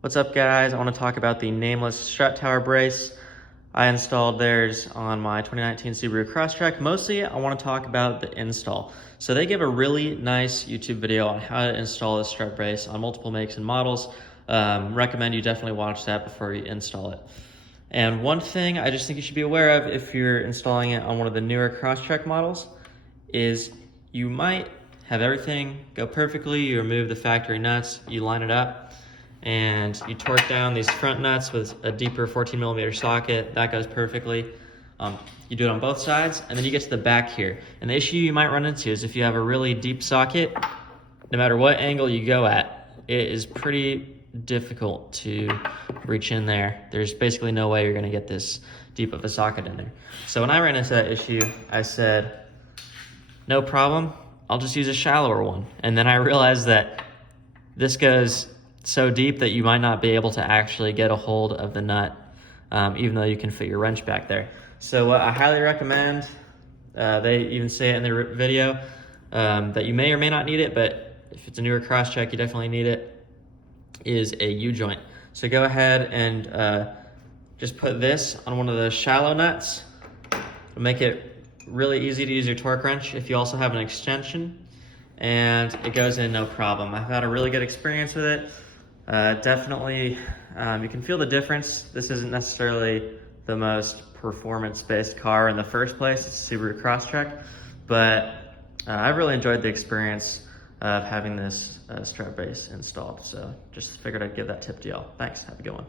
What's up, guys? I want to talk about the Nameless Strut tower brace. I installed theirs on my 2019 Subaru Crosstrek. Mostly, I want to talk about the install. So they give a really nice YouTube video on how to install a strut brace on multiple makes and models. Recommend you definitely watch that before you install it. And one thing I just think you should be aware of if you're installing it on one of the newer Crosstrek models is you might have everything go perfectly. You remove the factory nuts, you line it up, and you torque down these front nuts with a deeper 14mm socket. That goes perfectly. You do it on both sides, and then you get to the back here. And the issue you might run into is if you have a really deep socket, no matter what angle you go at, it is pretty difficult to reach in there. There's basically no way you're gonna get this deep of a socket in there. So when I ran into that issue, I said, no problem, I'll just use a shallower one. And then I realized that this goes so deep that you might not be able to actually get a hold of the nut, even though you can fit your wrench back there. So I highly recommend, they even say it in their video, that you may or may not need it, but if it's a newer Crosstrek, you definitely need it, is a U-joint. So go ahead and just put this on one of the shallow nuts. It'll make it really easy to use your torque wrench if you also have an extension, and it goes in no problem. I've had a really good experience with it. Definitely, you can feel the difference. This isn't necessarily the most performance-based car in the first place. It's a Subaru Crosstrek, but I've really enjoyed the experience of having this strut brace installed. So just figured I'd give that tip to y'all. Thanks, have a good one.